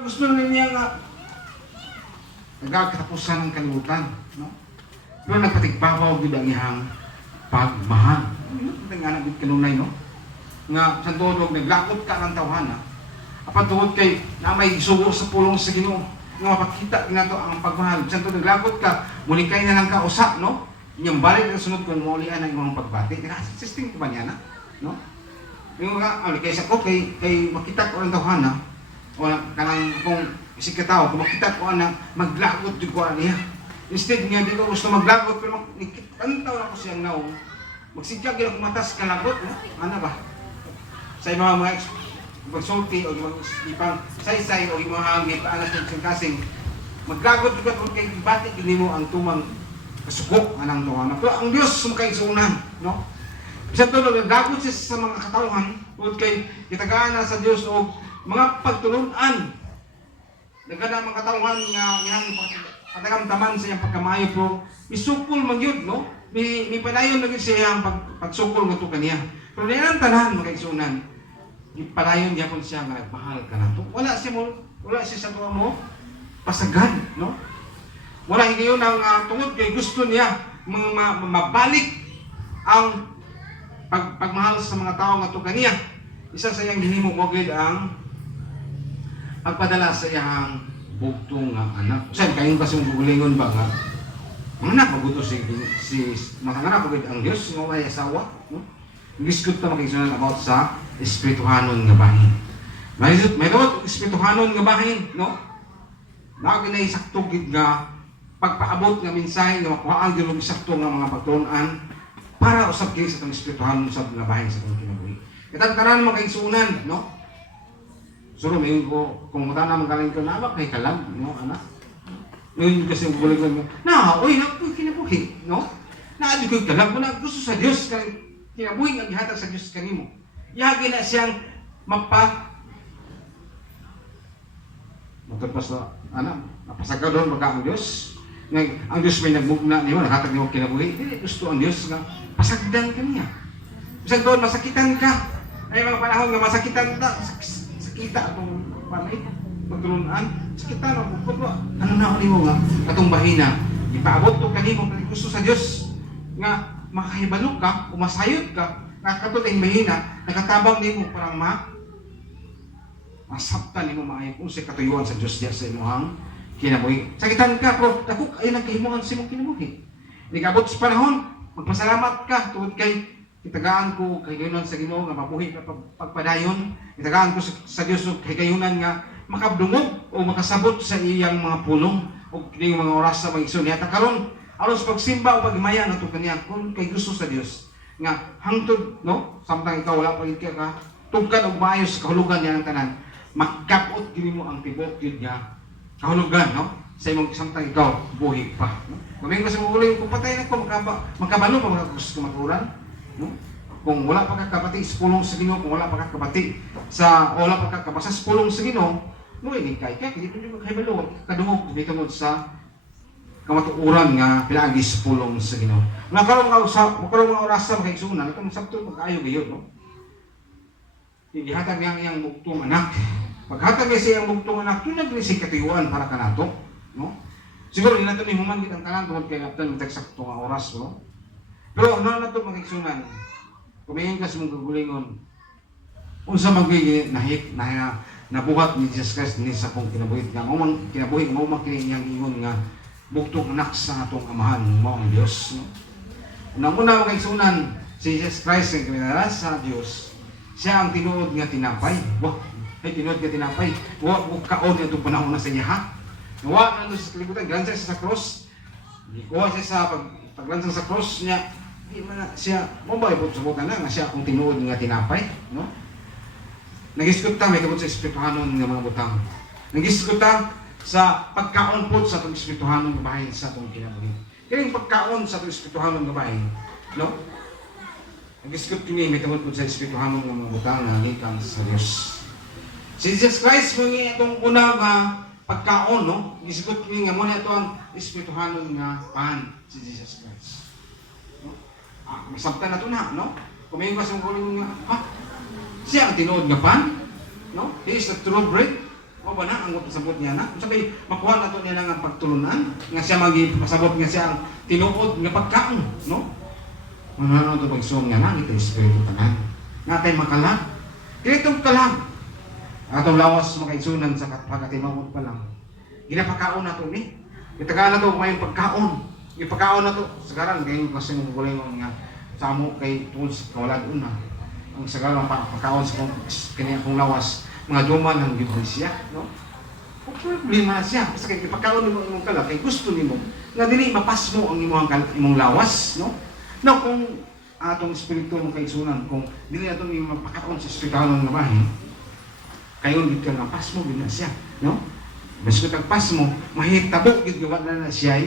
Gusto na niya nga nagkatapusan ng kalimutan, no? Pero nagpatigbabaw gid ang iyang pagmahal. Ito nga nagit kanunay, no? Nga sa tuod naglakot ka ng tawhana. Apan tuod kay na may sugo sa pulong sa Ginoo nga mapakita nato ang pagmahal. Sa tuod naglakot ka, muli kay na lang ka usa, no? Inyong balik na sunod kung maulian ang imong pagbati. Nakasisting ko ba niya na? No? Yung nga, kay sa ko, kay makita ko ang tawhana, o kanang kung si katao, kung makita ko na maglagot yung ko niya. Instead nga, di ko gusto maglagot, pero kantaw ako siyang naong, magsidyag yung matas kalagot, no? Ano ba? Sa mga pagsulti o ipang saysay o yung mga hangin, paalas ng kasing, maglagot yung katong kay batik yun mo ang tumang kasukok anang tawhana. Pero ang Diyos makaigsuunan, no? Sa tulog, naglagot siya sa mga katawhan, kung kay kitagaan na sa Diyos o mga pagtulunan. Nagkana mga katawhan nga iyang patagamtaman sa iyang pagkamayo, pero isukol man yun, no? May padayon lagi siya iyang pagsukol nga ito kaniya. Pero nilang tanan, makaigsuunan, ipadayon niya po siya nga nagmahal ka na ito. Wala siya sa tuwa mo, pasagad, no? Wala higayon ang tungod kay gusto niya mabalik ang pagmahal sa mga tao nga ito kaniya. Isa sa iyang hinimo ko ang pagpadala sa iyang bugtong nga anak. Saan kayong kasi gugulingon ba nga? Ang anak, maguto si matangarap ko ang Diyos, nga may asawa. No? Giskot ta makikisunan about sa espirituhanon nga bahin. May tawag espirituhanon nga bahin, no? Naginay sakto gid nga pagpaabot nga mensahe nga makuhaan gyud og sakto nga mga pagtuon-an para usab kini sa tong espirituhanon sa nga bahin sa tong kinabuhi. Kitang tanan makaigsunan, no? Suro may ko kung mata na magaling ko na kay kalam, no, anak. Ngayon kasi bulig mo. Na, oy, nakoy kinabuhi, no? Naadi ko kalam ko na gusto sa Dios kay kinabuhi nga gihatag sa Dios kanimo. Yagi na siyang matagpas na anak, napasagaw doon baka ang Dios. Ang Dios may nagmugna nimo, naghatag nimo kinabuhi. Dili gusto ang Dios nga pasagdan kaniya. Bisag doon masakitan ka. Ay mga panahon nga masakitan ta, sakita atong panay, pagtulunan, sakitan ako ko. Ano na nimo nga atong bahina, ipaabot to kanimo kay gusto sa Dios nga makahibalo ka, umasayod ka, nga katulad mahina, nakatabang nimo parang masabtan nimo maayo kung sa katuyuan sa Dios diya sa imong kinabuhi. Sakitan ka, pero dako ay nagkahimuan sa imong kinabuhi. Nigabot sa panahon, magpasalamat ka tungod kay kitagaan ko kay gayunan sa Ginoo nga mabuhi ka pagpadayon. Kitagaan ko sa Dios kay gayunan nga makabdungog o makasabot sa iyang mga pulong o kining mga oras sa magigsoon niya. Karon aron sa pagsimba o pagmaya nato kaniya kung kay gusto sa Dios nga hangtod, no? Samtang ikaw wala pa gid ka tugkan og maayo sa kahulugan niya ng tanan. Magkapot gini mo ang tibok yun niya kahulugan, no? Sa imong samtang ikaw buhi pa, no? Kaming kasi muli kung patay na ko magkabalo pa mga gusto makuran, no? Kung wala pa kakabati sa pulong sa Ginoo, kung wala pa kakabati sa wala pa kakabasa sa pulong sa Ginoo, no ini kay dili pwede magkahibalo kadungog dito mo sa kamatuoran nga pinaagi sa pulong sa Ginoo. Nakaroon nga oras sa makaigsunan, itong sabto pag-ayo gayon, no? Ihatag niya ang bugtong anak. Paghatag niya siyang bugtong anak, ito naglisig katuyuan para kanato, no? Siguro hindi natin himuman kitang tanan tungkol kay natin magtagsakto nga oras, no? Pero ano na ito magigsunan? Kumain ka sa mong gugulingon, unsa magiging nabuhat ni Jesus Christ ni sa kong kinabuhi nga kinabuhi mo makining ingon nga bugtong anak sa atong amahan mo ang Dios, no? Unang-una magigsunan si Jesus Christ ang kinalaras sa Dios. Siya ang tinuod nga tinapay. Wah, tinuod nga tinapay. Wa kaon itong panahon na sa niya, ha? Nawa na sa kalibutan, glansa siya sa cross. Kuha siya sa paglansang sa cross niya. Di man siya, mabay po sa buka na nga siya kung tinuod nga tinapay, no? Nagisgot ta, may kabot sa espirituhanon nga mga butang. Nagisgot ta sa pagkaon po sa itong espirituhanon nga bahin sa itong kinabuhi. Kaya yung pagkaon sa itong espirituhanon nga bahin, no? Nagisgot kini, may kabot po sa espirituhanon nga mga butang na likan sa Diyos. Si Jesus Christ, mga itong una nga pagkaon, no? Nagisgot kini nga muna ito ang espirituhanon nga bahan si Jesus Christ. Masabtan na ito na, no? Kumain ka sa mga nga, ha? Siya ang tinuod nga pan, no? He is the true bread. O ba na ang pasabot niya na? Sabi makuha nato niya nga pagtulunan nga siya pasabot nga siya ang tinuod nga pagkaon, no? Ano to pagsum nga na ito espiritu tanan. Natay makalag. Kitong kalag. Atong lawas makaigsunan sa pagkatimawod pa lang. Ginapakaon nato ni. Itagaan na to may pagkaon. Ipagkaon na to. Sagaran kayo kasi mo gulay mo nga samo kay tools kawalad una. Ang sagaran pagkaon sa kanya kong lawas mga duman ng Biblisya, no? O problema siya. Kasi kay ipagkaon mo imong kalag kay gusto nimo nga dili mapas mo ang imong lawas, no? No, kung atong espiritu mo kay sunan, kung dili ato ni mapakaon sa espiritu nga bahin, kayo dito nga pas mo gina siya, no? Mas kung pas mo, mahitabo gid gawa na siya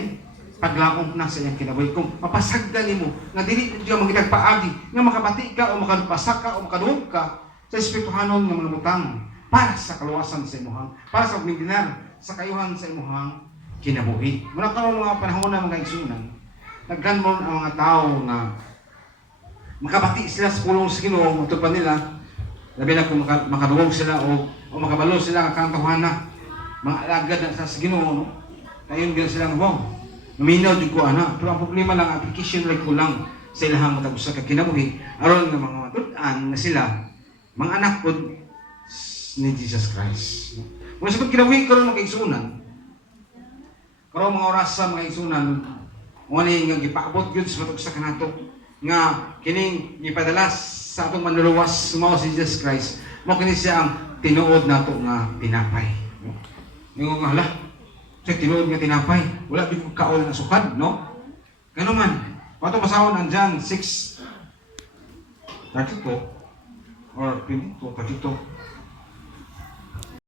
paglaom na sa iyang kinabuhi. Kung mapasagdan nimo nga dili jud magitag paagi nga makabati ka o makapasa ka o makaduog ka sa espirituhanon nga mga butang para sa kaluwasan sa imuhang, para sa pagdinar sa kayuhan sa imuhang kinabuhi. Muna karon mga panahon na mga igsunan, naggan mo ang mga tao nga makabati sila sa pulong sa Ginoo, utod pa nila, labi na kung makaduog sila o makabalo sila ang kantuhana, mga alagad na sa Ginoo, no? Tayon gina sila ng wow. Naminaw di ko ana, pero ang problema lang, application like ko lang sa ilahang matagos sa kinabuhi, aron ng mga matudan na sila, mga anak po ni Jesus Christ. Kung sa kinabuhi ko rin mga kaigsunan, karon mga oras sa mga kaigsunan, kung ano yung gipaabot yun sa matagos sa kanato, nga kining ipadalas sa atong manluluwas mao si Jesus Christ, mo kini siya ang tinuod nato nga tinapay. Yung nga hala, sa tinuod nga tinapay, wala di ko kaon na sukad, no? Ganun man, pato pasawon ang John 6:32 or 22, 32.